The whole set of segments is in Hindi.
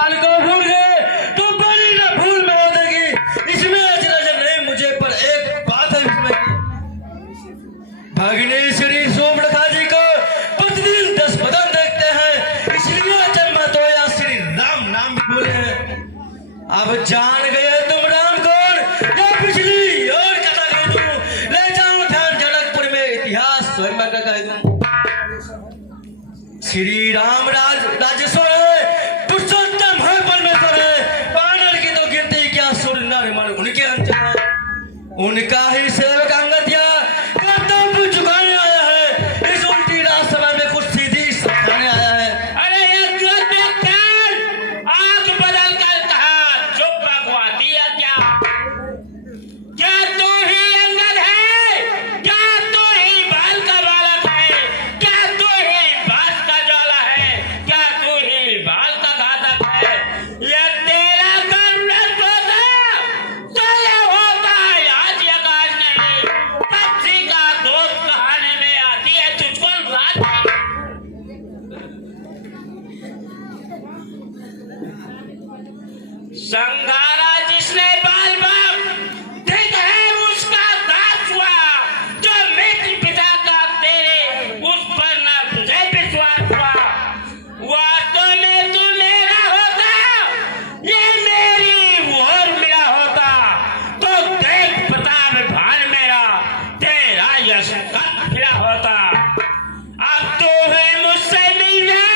बाल को भूल गए तो बड़ी ना भूल में हो जाएगी। इसमें अजर नहीं मुझे, पर एक बात है इसमें, भगनी श्री सुवर्णखा जी को प्रतिदिन 10 बदन देखते हैं, इसलिए जन्मा तो या श्री राम नाम भी बोले हैं। अब जान गए तुम राम कौन या पिछली और कथा कह दूं, ले जाऊं ध्यान जनकपुर में इतिहास स्वयं का कह दूं। श्री राम राजेश्वर है, पुरुषोत्तम है, परमेश्वर है, वानर की तो गिनती क्या, सुर नर मन उनके अंश है। उनका ही सेवक अंगदिया कर्तव्य चुकाने आया है, इस उल्टी रात समय में कुछ सीधी सिखाने आया है। अरे ये आग बदल कर कहा, चुप बकवाती है क्या? क्या तू ही अंगद है? क्या तू ही बाल का बालक है? क्या तू ही बास का ज्वाला है? क्या तू ही बाल का घातक है? ये तेरा कर्म होता तो ये होता है आज या काज नहीं। पक्षी का दोस्त कहानी में आती है तुझको रात। संगारा जिसने बाल बाप ठीक है उसका दास हुआ, जो मित्र पिता का तेरे उस पर न तुझे विश्वास हुआ। वास्तव में तू मेरा होता, ये मेरी और मिला होता, तो देख प्रताप भान मेरा तेरा यश कर फिरा होता। अब तू है मुझसे मिल जा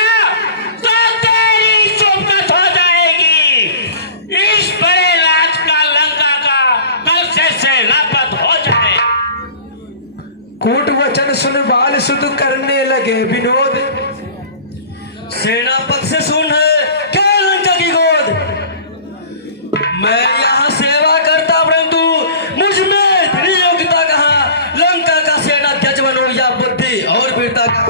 तो तेरी चौकट हो जाएगी। इस बड़े राज का लंका का कल से सेनापत हो जाए। कूट वचन सुन बाल सुध करने लगे विनोद। सेनापत से सुन है क्या लंका की गोद, मैं यहाँ सेवा करता परंतु मुझ में इतनी योग्यता कहाँ, लंका का सेनाध्यक्ष बनो या बुद्धि और वीरता का।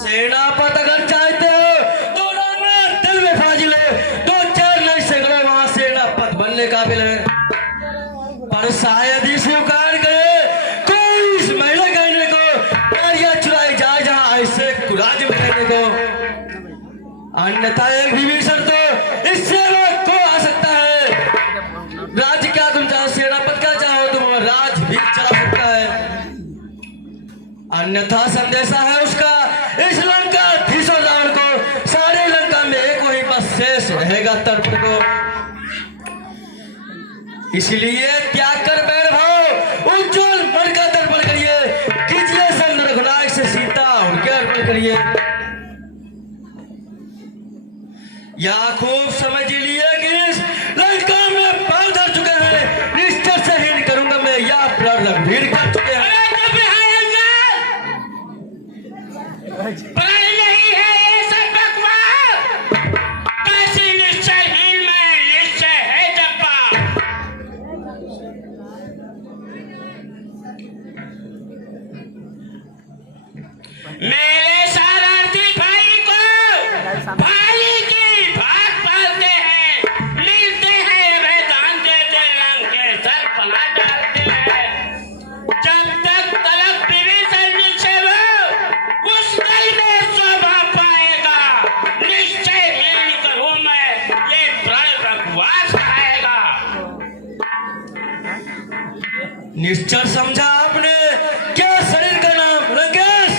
सेनापत अगर चाहते हो तो राम दिल में फाजिल है, 2-4 नहीं सैकड़ों वहां सेनापत बनने काबिल है, पर शायद ही स्वीकार करे कोई इस महिला कहने को, नारियां चुराई जाए जहां ऐसे कुराज में रहने को। अन्यथा एक विभीषण तो इस सेवक को आ सकता है। राज्य क्या तुम चाहो, सेनापत क्या चाहो तुम, राज भी चला सकता है। अन्यथा संदेशा है उसका इस लंका धीसो रावण को, सारे लंका में एक वही बस शेष रहेगा तर्प को। इसलिए त्याग कर बैर भाव उज्जवल मन का दर्पण करिए, कीजिए संग रघुनायक से सीता उनके अर्पण करिए। या खूब समझ लिए कि इस लंका में पांव धर चुके हैं, निश्चय से हीन करूंगा मैं या रघुवीर कर चुके हैं। अरे चुप है अंगद, पर नहीं है ये सब बकवास। कैसी निश्चयहीन में निश्चय है जप्पा। मेरे शरारती भाई को भाई की भाग पालते हैं, मिलते हैं वैदान देते रंग के सर पना डालते हैं। जब तक तलक विभीषण नीचे हो उस दल में शोभा पाएगा। निश्चय हीन करूं मैं ये प्रण बकवास आएगा। निश्चय समझा आपने क्या शरीर का नाम रंगेश,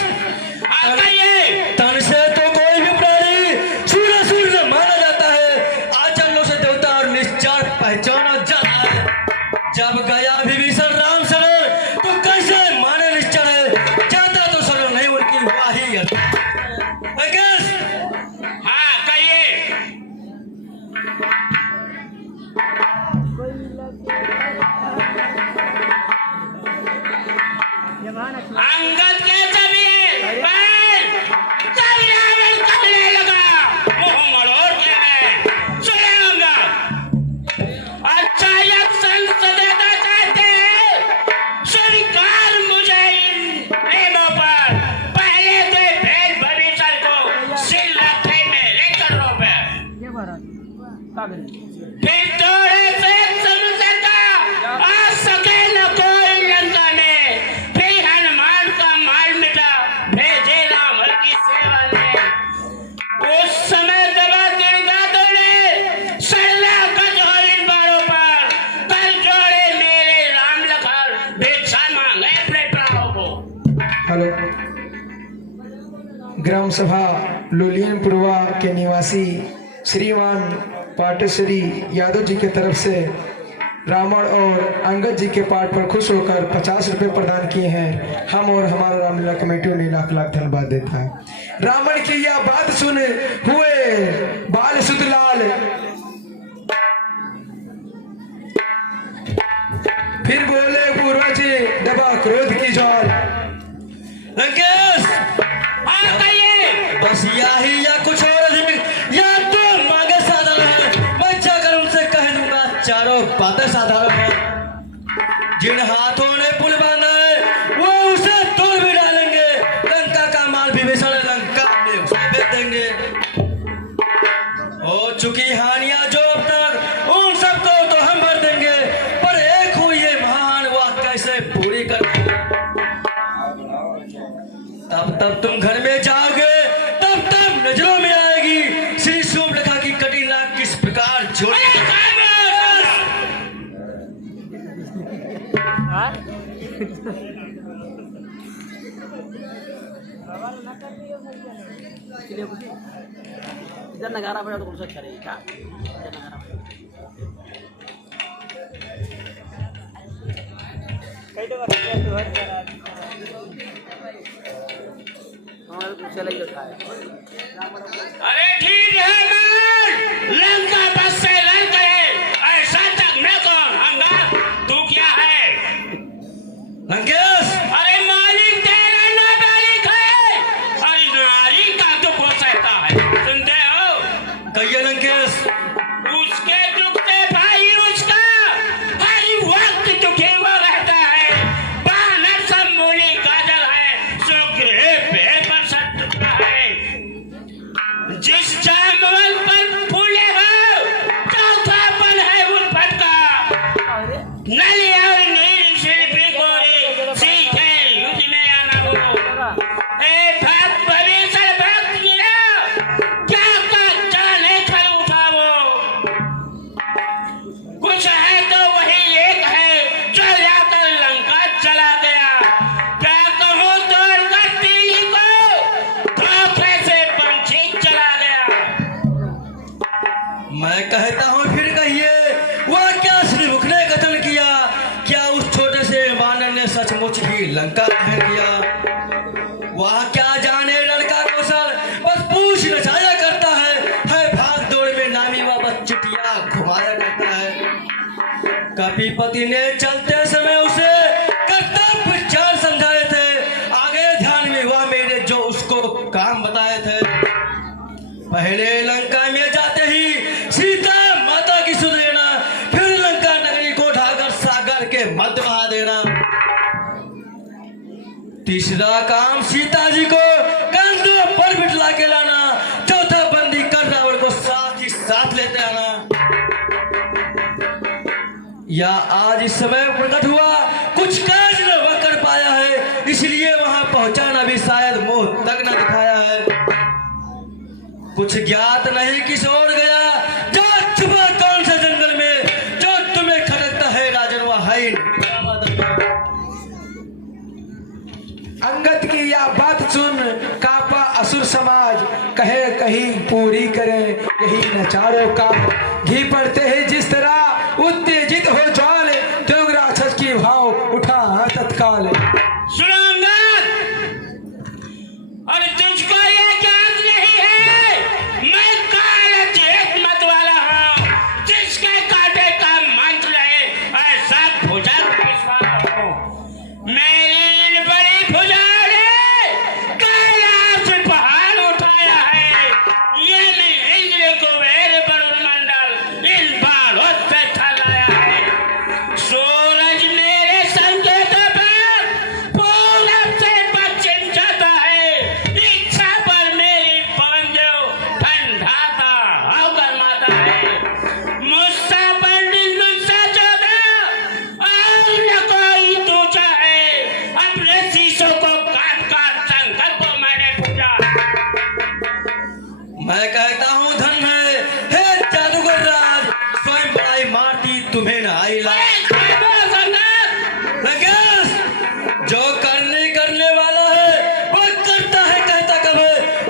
तन से तो कोई भी प्राणी सूर्य माना जाता है, आचरणों से देवता और निश्चय पहचाना जाता है। जब गया विभीषण राम शरण तो कैसे माने निश्चय है, जाता तो शरण नहीं उनकी हुआ ही रंगेश। हाँ कहिए। अंगद के जमीन पर जब रावण कहने लगा, मुंह मरोड़ के मैं सुने अंगद। अच्छा यह संसदेता कहते हैं स्वीकार मुझे इन प्रेमों पर। पहले तो भेद भविष्य को सिर रखे मेरे करों पे, फिर थोड़े से समुद्र का आ सके न कोई लंका में। फिर हनुमान का माल मिटा भेजे रावण की सेवा में। उस समय दबा के गादों ने ग्राम सभा लुलियनपुरवा के निवासी श्रीमान पाटेश्वरी यादव जी के तरफ से रावण और अंगद जी के पाठ पर खुश होकर 50 रुपए प्रदान किए हैं। हम और हमारा रामलीला कमेटी उन्हें लाख लाख धन्यवाद देता है। रावण की यह बात सुन हुए बाल सुतलाल फिर बोले पूर्वज दबा क्रोध की ज्वाल। लंकेश हाँ कहिए। बस यही या कुछ और अधिक या तो मांगे साधारण है, मैं जाकर उनसे कह दूंगा चारों बातें साधारण है। जिन हाथों ने पुल बांधा है वो उसे तोड़ भी डालेंगे, लंका का माल विभीषण लंका में उसे बेच देंगे। हो चुकी हानियां जो अब तक उन सबको तो हम भर देंगे, पर एक हुई ये महान वह कैसे पूरी करेंगे। तब तुम घर में जाओगे तब नजरों में आएगी श्री शूर्पणखा की कटी नाक किस प्रकार जोड़ी। इधर नगारा बजा तो कौन सा करेगी क्या इधर नगारा बजा कई तो हमारे कुछ चला ही उठाया। अरे ठीक है मर लंका बस से लड़ गए ऐसा तक मैं कौन अंगार तू क्या है। लंकेश अरे मालिक तेरा ना मालिक है, अरे नारी का दुख हो सकता है सुनते हो। कहिए लंकेश। उसके दुख से भाई उसका हर वक्त दुखी हुआ रहता है। बानर सब मूली गाजर है सो गृह पे बरसत चुका है। जिस चावल पर फूले हो चौथा पल है उन फटका नली और नील शिल्पी गोरी सीखे युद्ध में आना हो। ए भक्त भविष्य भक्त गिरा क्या का चले खल उठाओ। कुछ है तो वही एक है जो जाकर लंका चला गया। क्या कहूँ तोड़कर तीली को धोखे से पंछी चला गया। मैं कहता हूँ फिर कहिए वह क्या श्रीमुख ने कत्ल किया, क्या उस छोटे से वानर ने सचमुच ही लंका दहन किया। वह क्या जाने लड़का कौशल बस पूछ नचाया करता है भाग दौड़ में नामी वह बस चुटिया घुमाया करता है। कपिपति ने चलते समय उसे कर्तव्य चार समझाए थे, आगे ध्यान में हुआ मेरे जो उसको काम बताए थे। पहले लंका में जाते ही सीता माता की सुध लेना, फिर लंका नगरी को ढाकर सागर के मध्य बहा देना। तीसरा काम सीता जी को कंधों पर बिठला के लाना, चौथा बंदी कर रावण को साथ ही साथ लेते आना। या आज इस समय प्रकट हुआ कुछ काज न वह कर पाया है, इसलिए वहां पहुंचाना भी शायद मुंह तक न दिखाया है। कुछ ज्ञात नहीं किस ओर गया जो छुपा कौन से जंगल में, जो तुम्हें खटकता है राजन वह है अंगद की यह बात सुन कापा असुर समाज, कहे कहीं पूरी करें यही नचारों का। घी पड़ते हैं जिस तरह उत्तेजित हो ज्वाल, त्यों राक्षस की भाव उठा तत्काल। सुनो अंगद, अरे तुझको ये ज्ञात नहीं है मैं काल जेठ मत वाला हूँ, जिसके काटे का मंत्र है ऐसा भुजा वाला हूँ। मेरी बड़ी भुजा ने कैलाश पहाड़ उठाया है। ये मैं इंद्र कुबेर वरुण मंडल इन बालों से ठलाया है। सूरज मेरे संकेतों पर पूरब से पश्चिम जाता है। इच्छा पर मेरी पवन देव ठंडाता और गर्माता है। मुझसे पंडित मुझसे ज्यादा और न कोई दूजा है। अपने शीशों को काट काट शंकर को मैंने पूजा। मैं कहता हूँ धन है हे जादूगर राज, स्वयं बड़ाई मारती तुम्हें न आई ला। जो करने वाला है वो करता है कहता कब है,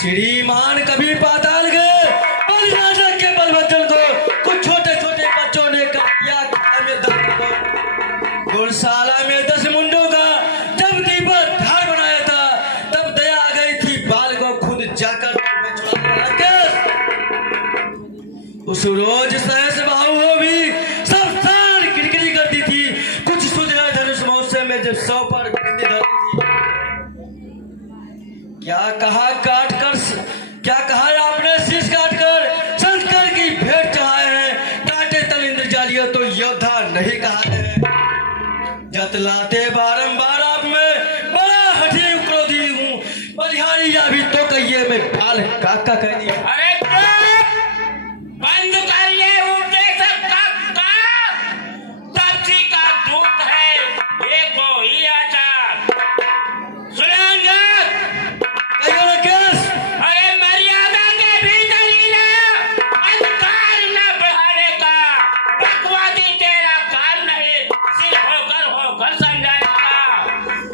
श्रीमान कभी पाताल गए और राजा के बलवचन को कुछ छोटे छोटे बच्चों ने कर दिया खाने में दर्द को। गौशाला में 10 मुंडों का जब दीपक धार बनाया था तब दया आ गई थी बाल को खुद जाकर में छुड़ाने लगे। उस रोज सहस बाहु हो भी सब सार किरकिरी करती थी। कुछ सुधरा धनुष महोत्सव में जब 100 पर गिनती धरती थी। क्या कहा आपने शीश काट कर शंकर की भेंट चढ़ाए हैं। काटे तल इंद्रजालियों तो योद्धा नहीं कहा है। जतलाते बारंबार आप में बड़ा हठी क्रोधी हूँ। बलिहारी या भी तो कहिए मैं बाल काका कह दिया। अरे चुप! बंद करिए उपदेशक का तपसी का दूत है ये को ही आचार। सुनेंगे? कहिए ना केस। अरे मर्यादा के भीतर ही रह, अधिकार न बढ़ाने का। बकवादी तेरा काम नहीं, सिर होकर समझाएगा।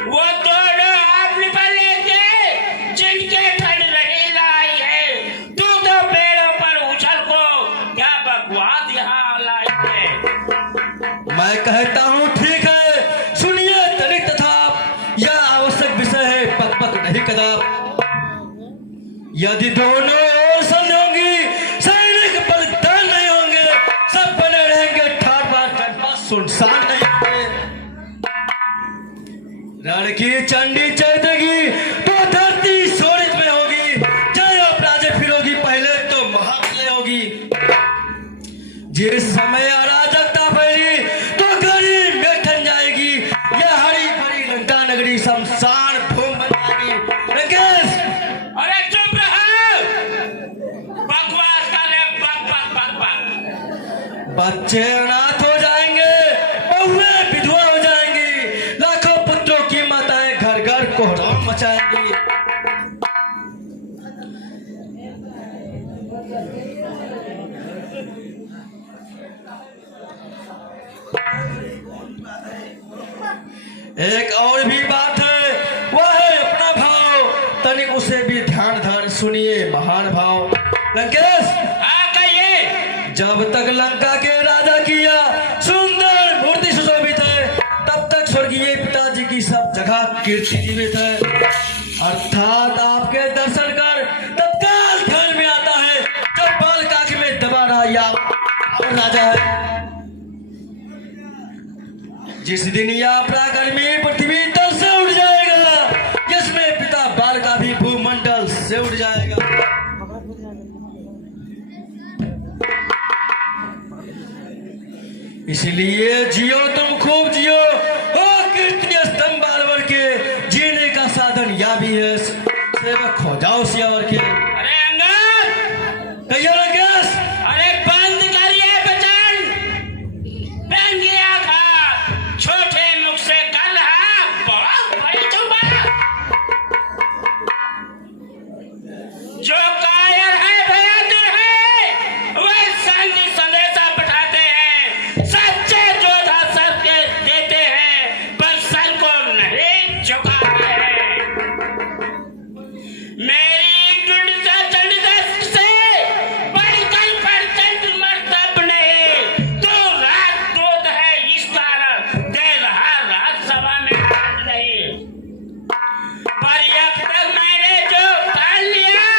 वो दोनों आप निपट लेंगे जिनके ठंड नहीं लाई है। तू तो पेड़ों पर उछल को क्या बकवाद यहाँ लाई है। मैं कहता हूँ ठीक है सुनिए तनिक तथा यह आवश्यक विषय है पक पक नहीं कदाप। यदि दोनों ओर संधि होंगी सैनिक बलिदान नहीं होंगे। सब बने रहेंगे ठाट बाट सुनसान नहीं होंगे। रण की चंडी चैतेगी तो धरती शोरित में होगी। जय अपराजे फिरोगी पहले तो महाप्रलय होगी। जिस समय अराजकता फैली तो गरीब में ठन जाएगी। यह हरी भरी लंका नगरी शमशान भूमि बन जाएगी। राकेश, अरे चुप रहो, बकवास कर रहे बक बक बक बक। बच्चे अनाथ हो जाएंगे, बहुएं विधवा हो जाएंगी। लाखों पुत्रों की माताएं घर घर कोहराम मचाएंगी। एक और भी बात है वह है अपना भाव। तनिक उसे भी ध्यान धर सुनिए महान भाव। लंकेश, कहिए। जब तक लंका के राजा किया सुंदर मूर्ति सुशोभित है तब तक स्वर्गीय पिताजी की सब जगह कीर्ति जीवित है। अर्थात आपके दर्शन कर तत्काल ध्यान में आता है जब बाल काकी में दबा रहा या और राजा है। जिस दिन यह पराक्रमी पृथ्वी तल से उड़ जाएगा जिसमें पिता बाल का भी भूमंडल से उड़ जाएगा। इसलिए जियो तुम खूब जियो हो कीर्ति स्तंभ बालवर के। जीने का साधन या भी है सेवक हो जाओ सियावर के। अरे अंगद, कहिए राकेश। अरे बंद करिए बचन। बन गया था छोटे मुख से कल है बहुत बड़ी चुबा। जो कायर है बहादुर है वह संग संदेशा पठाते हैं। सच्चे योद्धा सबके देते हैं पर सर को नहीं झुका है। मेरी दुर्दशा चंडदस्त से बढ़कर प्रचंड मर्तब नहीं। तो रात दूत है इस कारण दे रहा राज्यसभा में हाथ नहीं। पर अब तक मैंने जो ठान लिया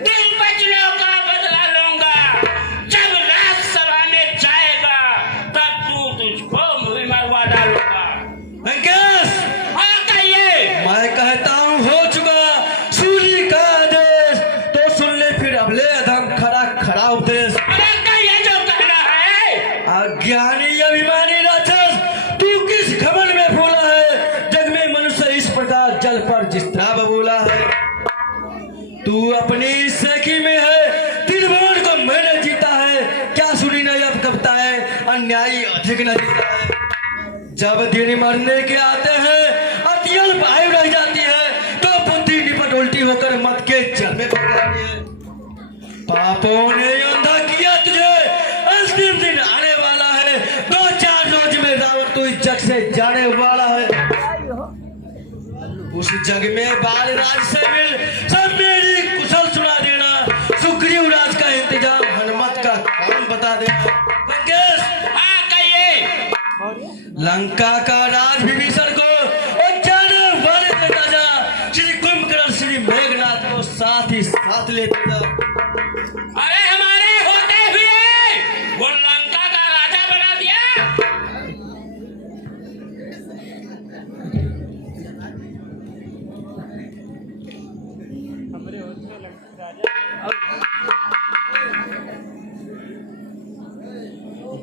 दिल बचनों का बदला लूंगा। जब राज्यसभा में जाएगा तब तू तुझको मुंह मरवा डालूंगा। लंकेश, हाँ कहिए। मैं कहता हूँ हो चुका सूर्य का आदेश तो सुन ले फिर अबले अधम खरा खरा उपदेश। अरे कहिए जो कहना है। अज्ञानी अभिमानी राक्षस तू किस घमंड में फूला है। जग में मनुष्य इस प्रकार जल पर जिस तरह बबूला है। तू अपनी सेखी में है त्रिभुवन को मैंने जीता है। क्या सुनी नहीं अब कविता है अन्यायी अधिक न जीता है। जब दिन मरने के आते हैं अत्यल्प आयु रह जाती है तो बुद्धि निपट उल्टी होकर मत के जल में पड़ जाती है। पापों ने अंधा किया तुझे अंतिम दिन आने वाला है। 2-4 रोज में रावण तो इस जग से जाने वाला है। उस जग में बाल राज से मिल सब मेरी कुशल बता दे लंकेश। हाँ कहिए। लंका का राज विभीषण को और जाने वाले के राजा श्री कुंभकर्ण श्री मेघनाथ को साथ ही साथ लेते जा। अरे हमारे होते हुए वो लंका का राजा बना दिया।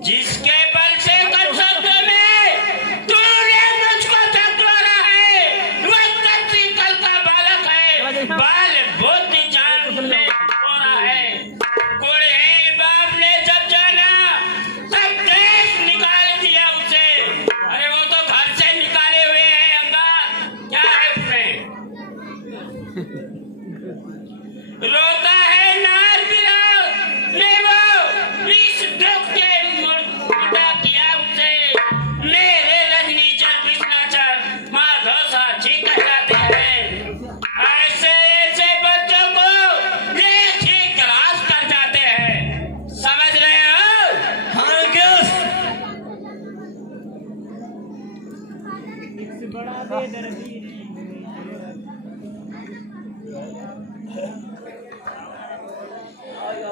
जिसके बल से कल शब्दों में तूने मुझको थकवाया है, वह तत्वी कल का बालक है, बाल बुद्धि जान में थोड़ा है। कुड़ेल बाप ने जब जाना तब देश निकाल दिया उसे। अरे वो तो घर से निकाले हुए हैं अंगार, क्या है उसमें? रोता है नार बिराग ने वो इस दुख के मुर्दा किया उसे। मेरे रजनीचर कृष्णाचर माधव साची कहलाते हैं। ऐसे ऐसे बच्चों को ये ठीक ग्रास कर जाते हैं, समझ रहे हो? हाँ लंकेश।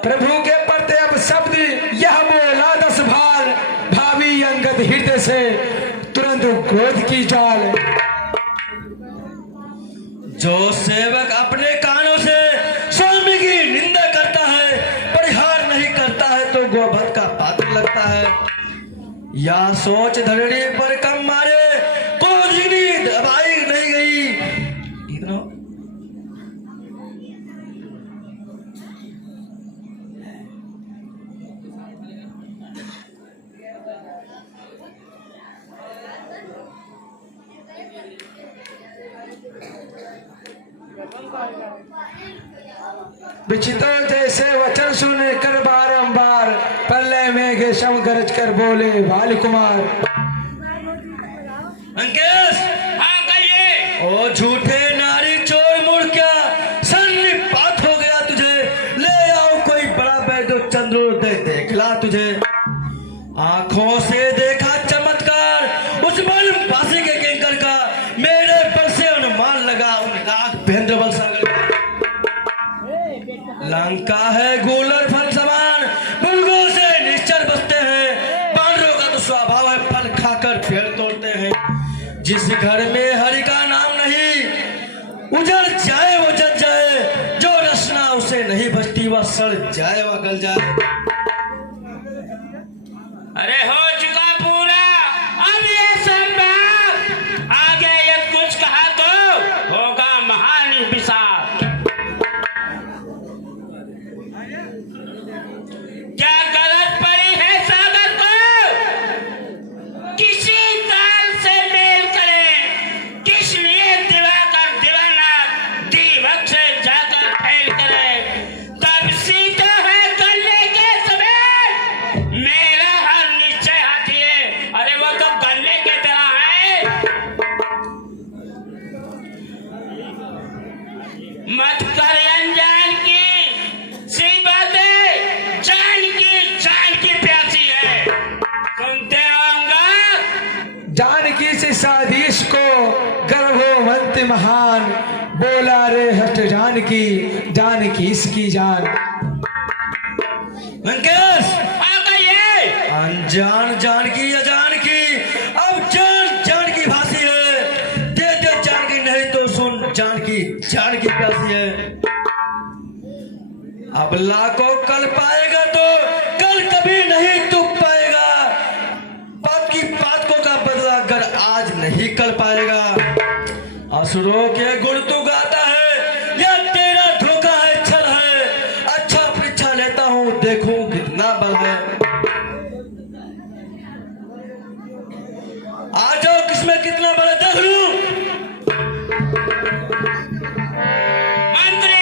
प्रभु के प्रति अब शब्द यह बोला 10 भाल, भावी अंगद हृदय से तुरंत क्रोध की जाल। जो सेवक अपने कानों से स्वामी की निंदा करता है, परिहार नहीं करता है तो गोवध का पात्र लगता है। या सोच धरणी पर कम मारे कोई दबाई नहीं गई। इतना विचित्रों जैसे वचन सुन कर बारंबार, प्रलय में सम गरज कर बोले बाल कुमार। अंकेश। हाँ कहिए। ओ झूठे नारी चोर मुड़ क्या सन्निपात हो गया तुझे। ले आओ कोई बड़ा वैद्य चंद्रोदय देखला तुझे। आंखों से देखा चमत्कार उस बल पासी के किंकर का। मेरे पर से अनुमान लगा उन राग भेंद्र बल सागर का। लंका है गूलर फल समान, बुलगों से निश्चर बसते हैं। बानरों का तो स्वभाव है फल खाकर पेड़ तोड़ते हैं। जिस घर में हरि का नाम नहीं, उजड़ जाए वो जल जाए। जो रचना उसे नहीं बचती वह सड़ जाए वह गल जाए। अरे हो चुका पूरा, अब ये संभव। आगे ये कुछ कहा तो होगा महान विशाल। क्या गलत पड़ी है सागर को? किसी ताल से मेल करे, किस लिए दिवाकर दीवाना दीवक से जाकर फैल करे। तब सीता है गन्ने के समय मेरा हर निश्चय हाथी है। अरे वो तो गन्ने के तरह है। मत कर अनजान की सी बातें, जान की प्यासी है। सुनते हो अंगद? जानकी से साधीश को गर्भवंत महान, बोला रे हट जानकी इसकी जान। लंकेश। हाँ कहिए। अनजान जान की अजान की, अब जान की भाषी है। दे जान की नहीं तो सुन जान की प्यासी है। अब लाखों कल पाएगा तो कल कभी नहीं तू पाएगा। बात को का बदला अगर आज नहीं कर पाएगा। असुरों के गुण तू गाता है या तेरा धोखा है छल है। अच्छा परीक्षा लेता हूँ देखूं कितना बल है। आ जाओ किसमें कितना बड़ा देख लूं। मंत्री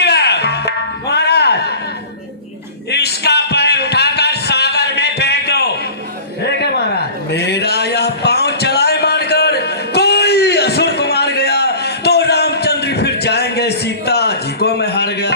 महाराज, इसका पैर उठाकर सागर में फेंक दो। ठीक है महाराज। मेरा यह पांव चलाए मारकर कोई असुर को मार गया तो रामचंद्र फिर जाएंगे सीता जी को मैं हार गया।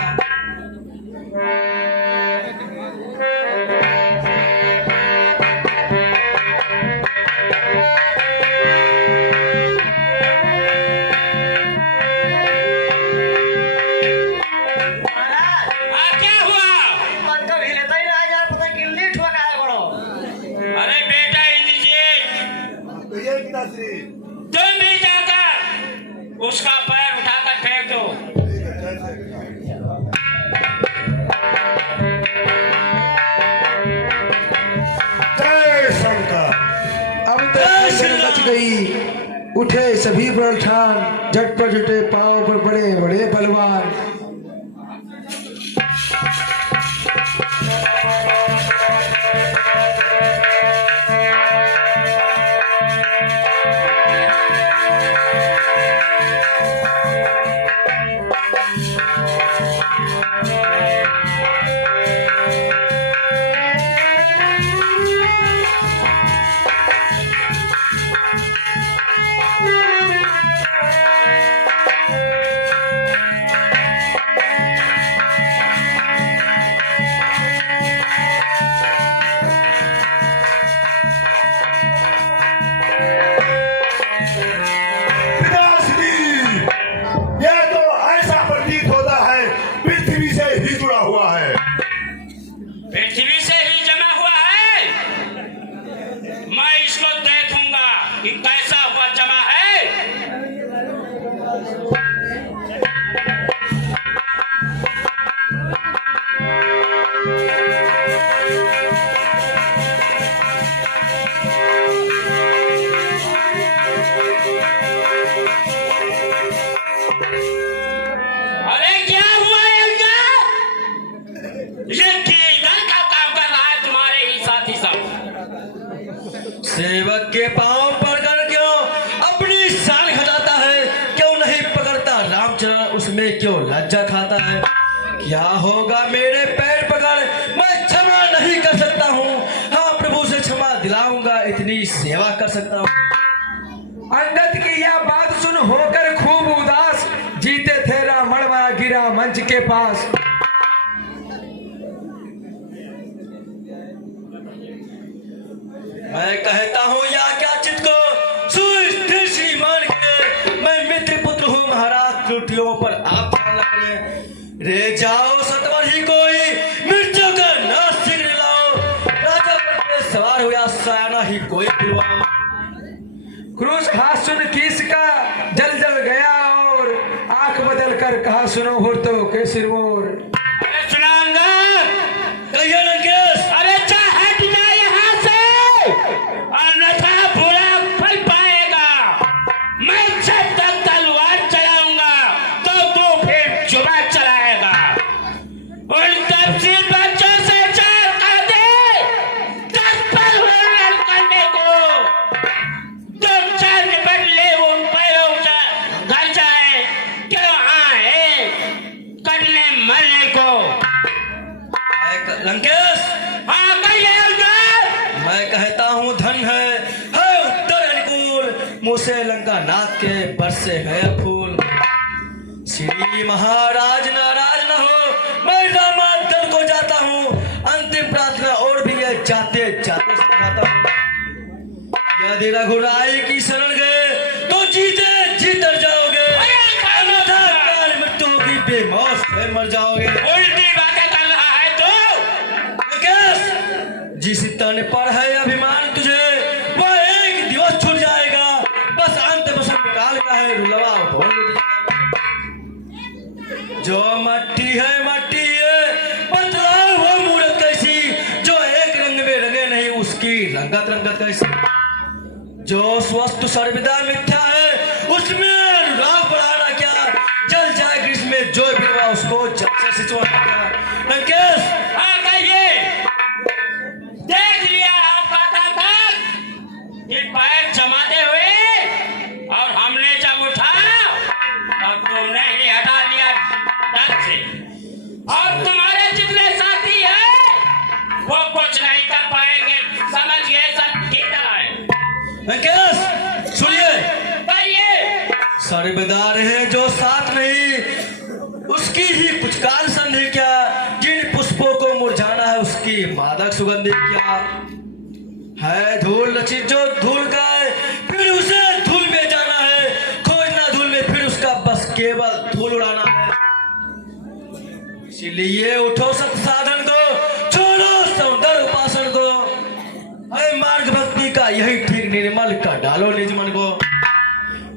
उठे सभी बड़ ठान, जट पर जुटे पांव पर बड़े बड़े बलवान। पृथ्वी से ही जमा हुआ है। मैं इसको देखूंगा कि कैसा हुआ जमा है। अरे क्या हुआ ये किधर का काम कर रहा है तुम्हारे ही साथी सब? सेवक के पांव पकड़ क्यों अपनी शान घटाता है? क्यों नहीं पकड़ता रामचरण उसमें? क्यों लज्जा खाता है? क्या होगा मेरे पैर पकड़, मैं क्षमा नहीं कर सकता हूँ। हाँ प्रभु से क्षमा दिलाऊंगा, इतनी सेवा कर सकता हूँ। अंगद की यह बात सुन होकर खूब उदास, जीते थे रावण वहाँ गिरा मंच के पास। मैं कहता हूँ या क्या चित को सुस्थिर श्रीमान के, मैं मित्र पुत्र हूँ महाराज, त्रुटियों पर आप ध्यान रखिए। रे जाओ सतवर ही कोई मृत्यु का नाश शीघ्र लाओ, राजा पर सवार हुआ सयाना ही कोई बुलवाओ। क्रूस खास सुन किस का जल जल गया और आंख बदल कर कहा सुनो हो तो के सिरमोर। अरे सुनांगा, कहिए लंकेश। अरे चाहे हट जा यहाँ से, अन्यथा बुरा फल पाएगा। मैं जब तक तलवार चलाऊंगा तो तू फिर जुबा चलाएगा। उन तफसील बच्चों से चार कर दे, 10 पल हुए करने को। तो चार के बदले उन पैरों से घर जाए, क्यों आए करने मरने को। लंकेश, हाँ कहिए उनका। मैं कहता हूँ धन है उत्तर अनुकूल, मुँह से लंका नाथ के बरसे गए फूल। श्री महाराज नाराज न हो, मैं रामांतर को जाता हूँ, अंतिम प्रार्थना और भी है जाते जाते समझाता हूँ। यदि रघुराई की शरण गए तो जीते जी तर जाओगे, अन्यथा काल मृत्यु होगी, बेमौत से मर जाओगे। उल्टी बातें कर रहा है तो। जिस तन पर है अभिमान तुझे, वह एक दिवस छूट जाएगा। बस अंत बस निकाल का है रुलवा भोल। जो मट्टी है बतलाओ वो मूरत कैसी, जो एक रंग में रंगे नहीं उसकी रंगत रंगत कैसी। जो स्वस्तु सर्वदा मिथ्या है उसमें अनुराग बढ़ाना क्या, जल जाए ग्रीष्म में जो बिरवा उसको जब से सिंचवाना क्या। लंकेश, हाँ कहिए। देख लिया आपका ताकत कि पैर जमाते हुए, और हमने जब उठा तब तुमने ही हटा लिया डर से। और तुम्हारे जितने साथी हैं वो कुछ नहीं कर पाएंगे, समझ गए सब ठीक है। लंकेश सुनिए, कहिए। सर्वदा रहे जो साथ नहीं, उसकी ही कुछ काल संधि क्या। जिन पुष्पों को मुरझाना है उसकी मादक सुगंधि क्या है। धूल रचित जो धूल का है, फिर उसे धूल में जाना है। खोजना धूल में फिर उसका बस केवल धूल उड़ाना है। इसीलिए उठो सत साधन को, छोड़ो सौंदर्य उपासन को। है मार्ग भक्ति का यही ठीक निर्मल का डालो निज मन को।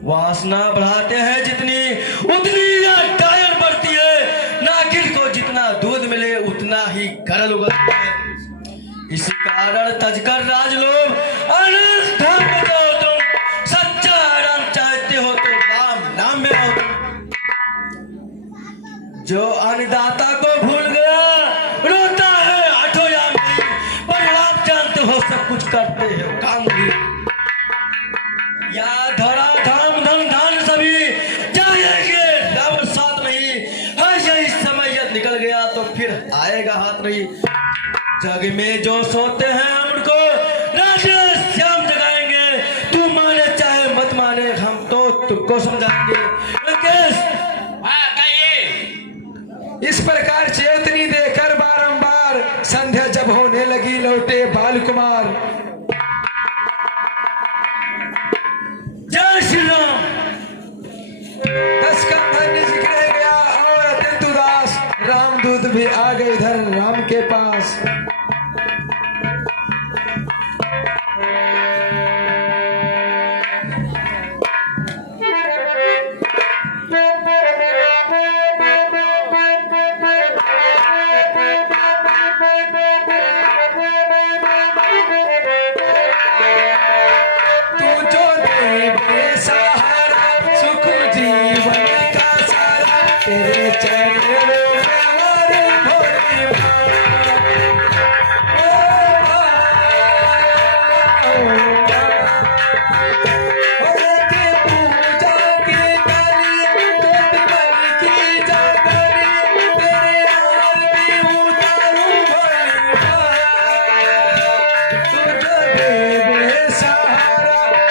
वासना बढ़ाते हैं जितनी उतनी यह डायन बढ़ती है। नागिन को जितना दूध मिले उतना ही गरल उगलती है। इसी कारण तजकर राजलोभ अनंत धर्म को तुम सच्चा राम जो अन्नदाता को भूल गया रोता है आठों या नहीं, पर आप जानते हो सब कुछ करते हो काम भी। या धरा धाम धन धान सभी जाएंगे रावण साथ नहीं, ऐसे इस समय यदि निकल गया तो फिर आएगा हाथ नहीं। जग में जो सोते हैं हम उनको राजेश श्याम जगाएंगे, तू माने चाहे मत माने हम तो तुमको समझाएंगे। लंकेश हाँ कहिए। इस प्रकार चेतनी देकर बारंबार संध्या जब होने लगी लौटे बाल कुमार। जय श्री राम। 10 का धन्य जिक्र गया और अत्यंत उदास रामदूत भी आ गए इधर राम के पास। तू जो दे बेसहारा सुख जीवन का सारा तेरे चरणों में हमारे भोले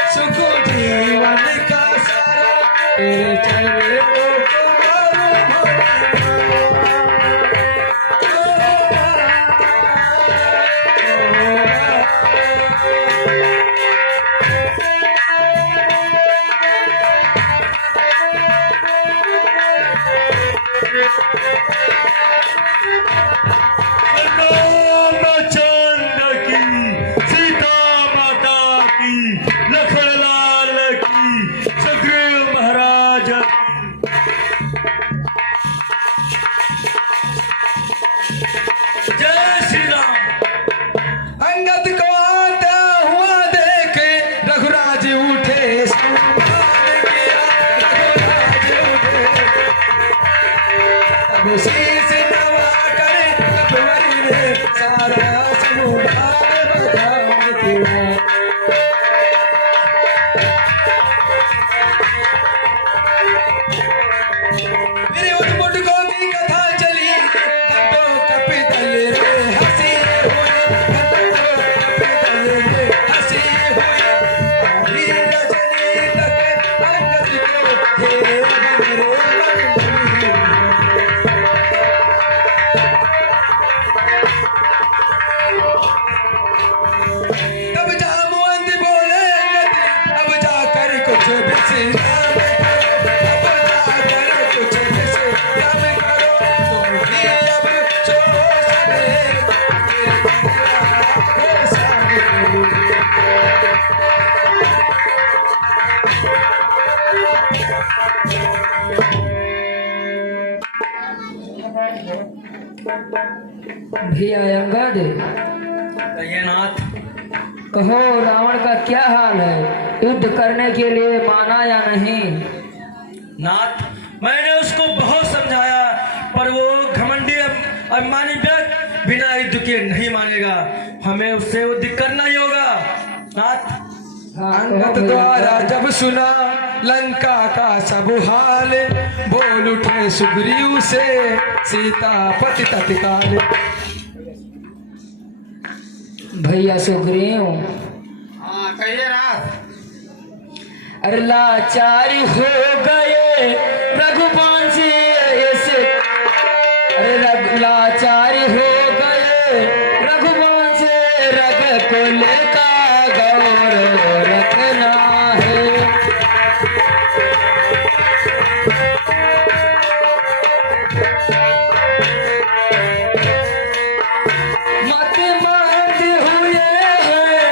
सुख जीवन का सारा तेरे चरणों रामचंद्र की, सीता माता की, लखन लाल की, सुग्रीव महाराज की। जय श्री राम। अंगद को आता हुआ देखे रघुराज उठे सम्मान किया रघुराज उठे। तब शीश नवा कर रघुवर ने सारा समुदाय बधाई दिया। मेरे उठ को भी कथा चली घंटों कपितल रे हंसी हुई, घंटों कपितल रे हंसी हुई। आधी रजनी तक अंगद को घेर मेरे बंधु। तब जामुवंत बोले अंगद अब जाकर कुछ विश्राम करो, अब जाकर कुछ विश्राम करो। तुम भी अब सो सवेरे तेरे बंधुआ सामने। भैया अंगद, कहिए नाथ। कहो रावण का क्या हाल है? युद्ध करने के लिए माना या नहीं? नाथ मैंने उसको बहुत समझाया पर वो घमंडी अभिमानी व्यक्ति बिना युद्ध के नहीं मानेगा। हमें उससे युद्ध करना ही होगा नाथ। हाँ, अंगद कहो द्वारा भैया। जब सुना लंका का सब हाल, बोल उठे सुग्रीव से सीता पति तत्काल। भैया सुग्रीव, हाँ कहिए रात। अरे लाचारी हो गए रघुवंशी ऐसे, अरे लाचारी हो गए रघुवंशी, रघ कुल का गौरव रखना है। मत मंद हुए हैं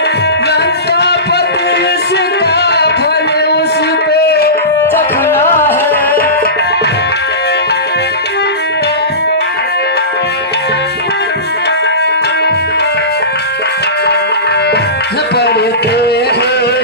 लंका पति, इसका फल उसको चखना है। पढ़ते हैं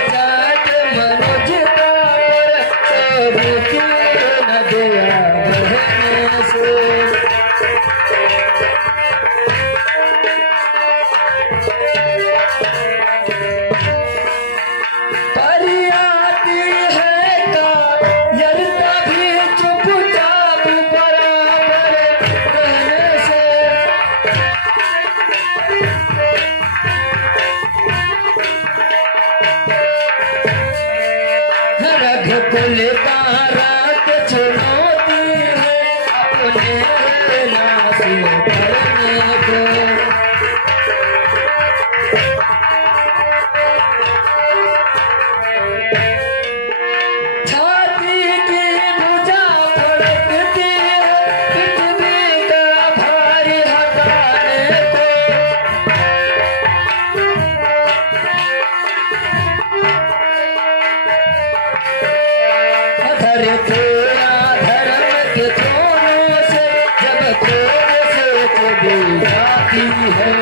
से करने को। छाती की भुजा फड़कती है पृथ्वी का भारी हटाने को। धर तेरा धर्म के थोड़ों से जब थोड़े से चली जाती है।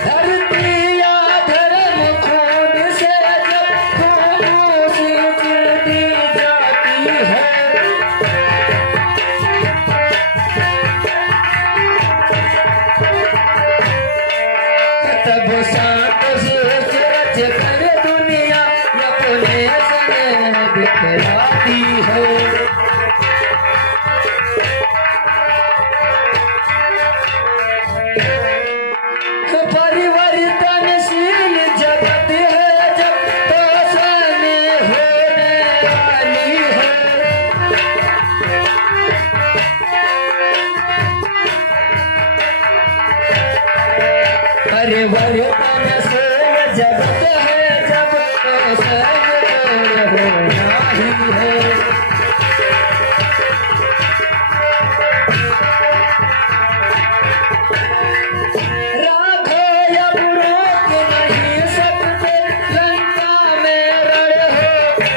धरती या धर्म खून से जब थोड़ों से चली जाती है। तब शांत से रच कर दुनिया अपने स्नेह बिखराती है। परिवर्तनशील जगत है जब तो समय होने वाली है। परिवर्तनशील जगत है जब तो समय होना ही है। राखो अब रोक नहीं सकते लंका में रण हो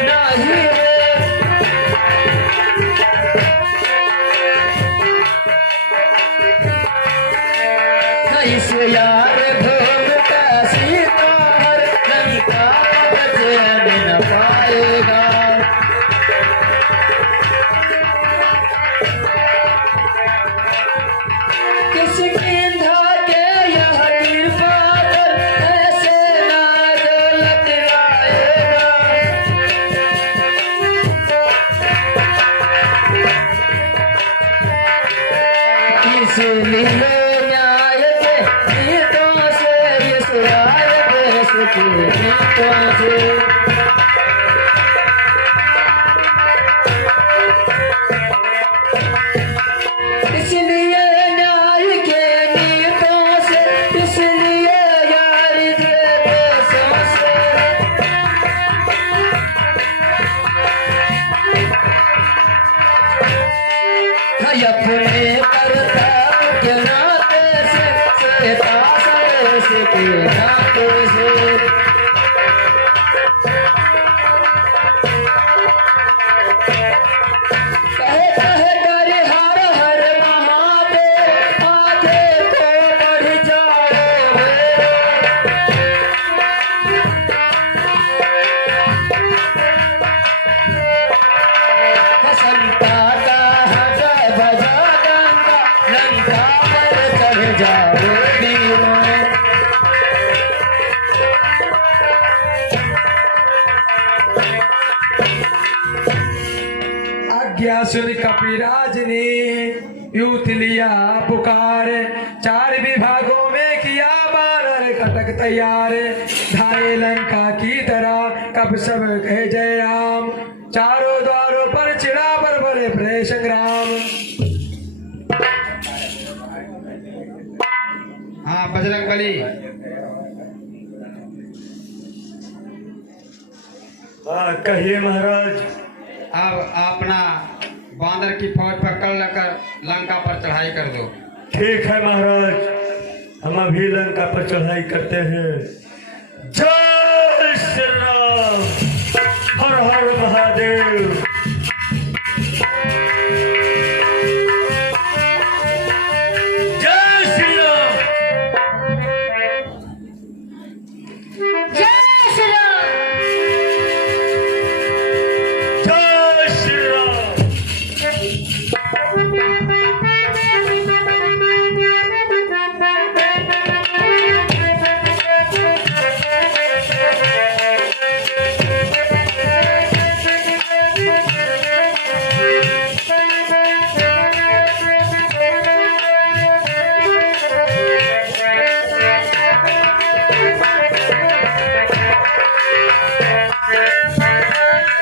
नाही है। इस यार भूम का सीता हर लंका बचन न पाएगा। किसकी के यह कृपा पर ऐसे ना दौलत आएगा। इसलिए न्याय के गीतों से इस राय देश के गीतों से इसलिए न्याय के गीतों से इसलिए यार के देशों से अपने कर्तव्य के नाते से पास के नाते से कहे कहे डर हर हर महादेव आगे तो बढ़ जाओ संता का हजा भजा गंगा लंका पर चढ़ जाओ वीरों। आज्ञा सुन कपिराज ने यूथ लिया पुकार। चार विभागों में किया बानर कटक तैयार। धारे लंका की तरह कब सब कहे जय राम। चारों द्वारों पर चिड़ा पर बड़े प्रे संग्राम। हाँ बजरंग बली। हाँ कहिए महाराज। अब अपना बांदर की फौज पकड़ लेकर लंका पर चढ़ाई कर दो। ठीक है महाराज, हम अभी लंका पर चढ़ाई करते हैं। जय श्री राम, हर हर महादेव।